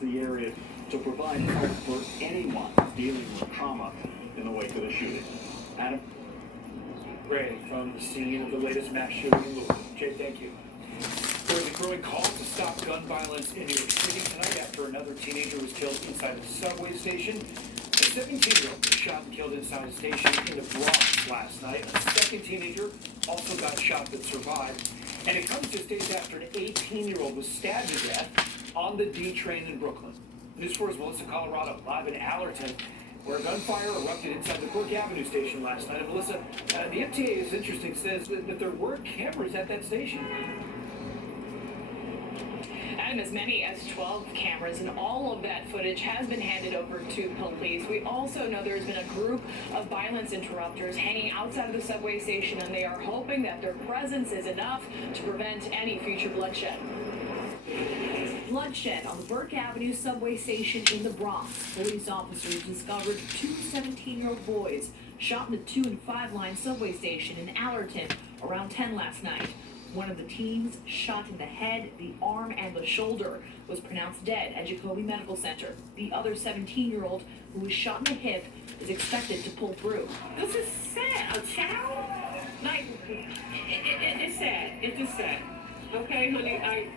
the area to provide help for anyone dealing with trauma in the wake of the shooting. Adam? Ray from the scene of the latest mass shooting in Louisville. Jay, thank you. There was a growing call to stop gun violence in New York City tonight after another teenager was killed inside a subway station. A 17-year-old was shot and killed inside a station in the Bronx last night. A second teenager also got shot but survived. And it comes just days after an 18-year-old was stabbed to death on the D train in Brooklyn. News 4's Melissa Colorado, live in Allerton, where gunfire erupted inside the Brook Avenue station last night. And Melissa, the MTA is interesting, says that there were cameras at that station. Adam, as many as 12 cameras, and all of that footage has been handed over to police. We also know there's been a group of violence interrupters hanging outside of the subway station, and they are hoping that their presence is enough to prevent any future bloodshed. Bloodshed on the Burke Avenue subway station in the Bronx. Police officers discovered two 17-year-old boys shot in the 2 and 5 line subway station in Allerton around 10 last night. One of the teens, shot in the head, the arm, and the shoulder, was pronounced dead at Jacoby Medical Center. The other 17-year-old, who was shot in the hip, is expected to pull through. This is sad, a child? Like, it's sad. It's just sad. Okay, honey,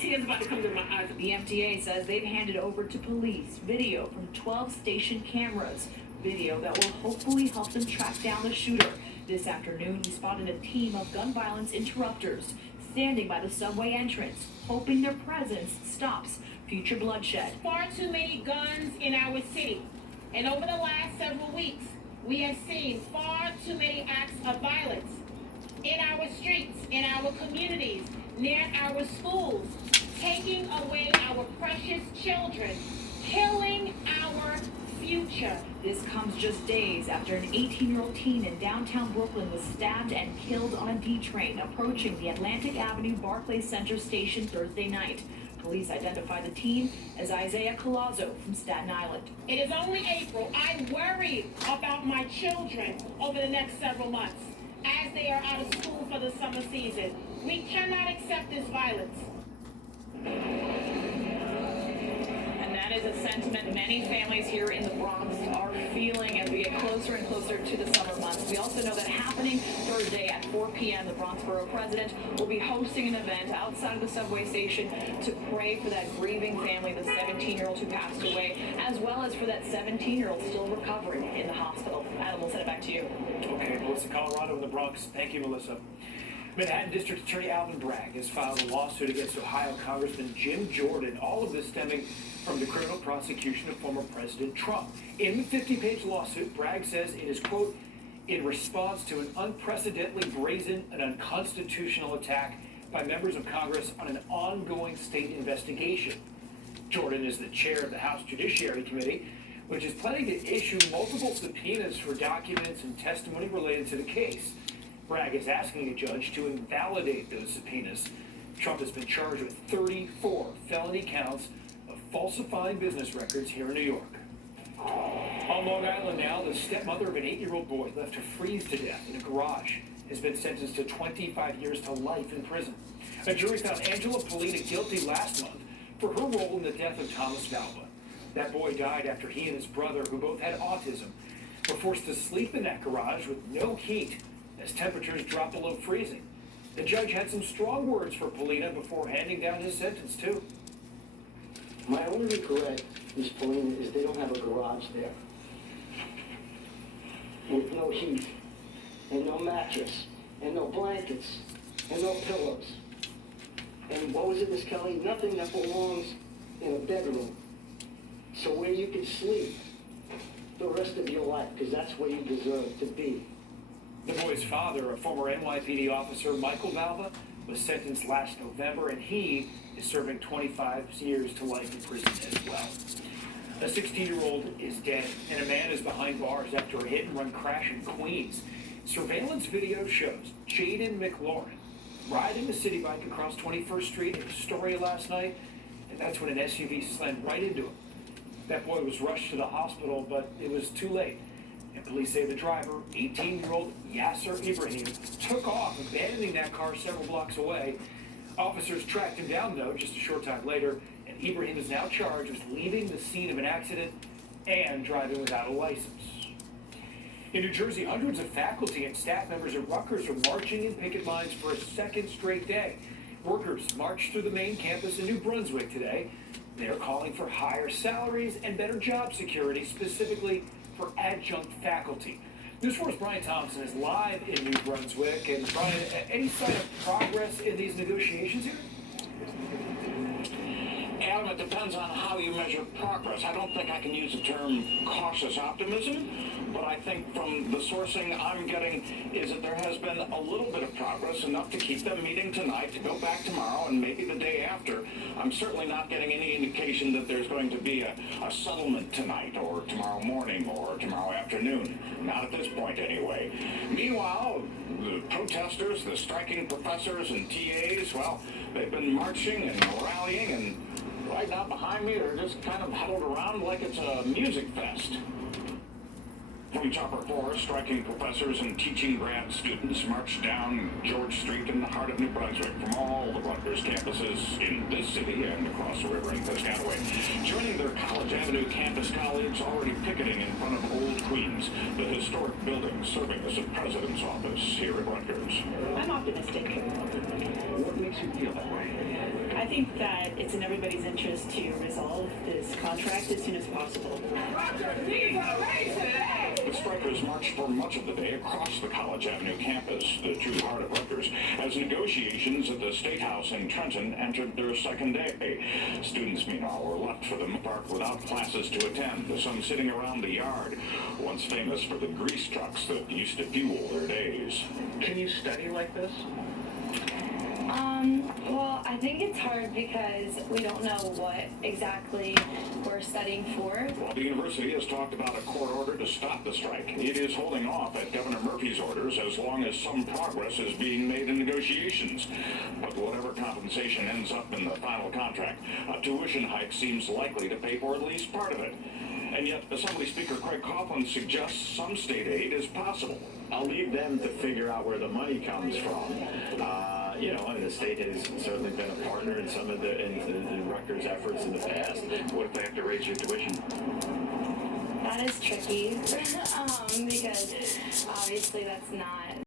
tears about to come to my eyes. The MTA says they've handed over to police video from 12 station cameras. Video that will hopefully help them track down the shooter. This afternoon, he spotted a team of gun violence interrupters standing by the subway entrance, hoping their presence stops future bloodshed. Far too many guns in our city. And over the last several weeks, we have seen far too many acts of violence in our streets, in our communities, near our schools, taking away our precious children, killing our future. This comes just days after an 18-year-old teen in downtown Brooklyn was stabbed and killed on a D train approaching the Atlantic Avenue Barclays Center station Thursday night. Police identified the teen as Isaiah Collazo from Staten Island. It is only April. I worry about my children over the next several months as they are out of school for the summer season. We cannot accept this violence. That is a sentiment many families here in the Bronx are feeling as we get closer and closer to the summer months. We also know that happening Thursday at 4 p.m., the Bronx Borough President will be hosting an event outside of the subway station to pray for that grieving family, the 17-year-old who passed away, as well as for that 17-year-old still recovering in the hospital. Adam, we'll send it back to you. Okay, Melissa Colorado in the Bronx. Thank you, Melissa. Manhattan District Attorney Alvin Bragg has filed a lawsuit against Ohio Congressman Jim Jordan, all of this stemming from the criminal prosecution of former President Trump. In the 50-page lawsuit, Bragg says it is, quote, in response to an unprecedentedly brazen and unconstitutional attack by members of Congress on an ongoing state investigation. Jordan is the chair of the House Judiciary Committee, which is planning to issue multiple subpoenas for documents and testimony related to the case. Bragg is asking a judge to invalidate those subpoenas. Trump has been charged with 34 felony counts of falsifying business records here in New York. On Long Island now, the stepmother of an 8-year-old boy left to freeze to death in a garage has been sentenced to 25 years to life in prison. A jury found Angela Polina guilty last month for her role in the death of Thomas Valva. That boy died after he and his brother, who both had autism, were forced to sleep in that garage with no heat as temperatures dropped below freezing. The judge had some strong words for Polina before handing down his sentence, too. My only regret, Miss Polina, is they don't have a garage there. With no heat, and no mattress, and no blankets, and no pillows. And what was it, Miss Kelly? Nothing that belongs in a bedroom. So where you can sleep the rest of your life, because that's where you deserve to be. The boy's father, a former NYPD officer, Michael Valva, was sentenced last November, and he is serving 25 years to life in prison as well. A 16-year-old is dead, and a man is behind bars after a hit-and-run crash in Queens. Surveillance video shows Jaden McLaurin riding a city bike across 21st Street in Astoria last night, and that's when an SUV slammed right into him. That boy was rushed to the hospital, but it was too late. And police say the driver, 18-year-old Yasser Ibrahim, took off, abandoning that car several blocks away. Officers tracked him down, though, just a short time later, and Ibrahim is now charged with leaving the scene of an accident and driving without a license. In New Jersey, hundreds of faculty and staff members at Rutgers are marching in picket lines for a second straight day. Workers marched through the main campus in New Brunswick today. They are calling for higher salaries and better job security, specifically for adjunct faculty. News 4's Brian Thompson is live in New Brunswick. And Brian, any sign of progress in these negotiations here? Adam, it depends on how you measure progress. I don't think I can use the term cautious optimism, but I think from the sourcing I'm getting is that there has been a little bit of progress, enough to keep them meeting tonight, to go back tomorrow, and maybe the day after. I'm certainly not getting any indication that there's going to be a settlement tonight, or tomorrow morning, or tomorrow afternoon. Not at this point, anyway. Meanwhile, the protesters, the striking professors and TAs, well, they've been marching and rallying, and right now behind me, they're just kind of huddled around like it's a music fest. From Chopper 4, striking professors and teaching grad students marched down George Street in the heart of New Brunswick from all the Rutgers campuses in this city and across the river in Piscataway. Joining their College Avenue campus colleagues already picketing in front of Old Queens, the historic building serving as a president's office here at Rutgers. I'm optimistic. What makes you feel that way? I think that it's in everybody's interest to resolve this contract as soon as possible. The strikers marched for much of the day across the College Avenue campus, the true heart of Rutgers, as negotiations at the State House in Trenton entered their second day. Students, meanwhile, were left for the park without classes to attend, some sitting around the yard, once famous for the grease trucks that used to fuel their days. Can you study like this? Well, I think it's hard because we don't know what exactly we're studying for. Well, the university has talked about a court order to stop the strike. It is holding off at Governor Murphy's orders as long as some progress is being made in negotiations. But whatever compensation ends up in the final contract, a tuition hike seems likely to pay for at least part of it. And yet, Assembly Speaker Craig Coughlin suggests some state aid is possible. I'll leave them to figure out where the money comes from. And the state has certainly been a partner in some of the Rutgers efforts in the past. What if they have to raise your tuition? That is tricky because obviously that's not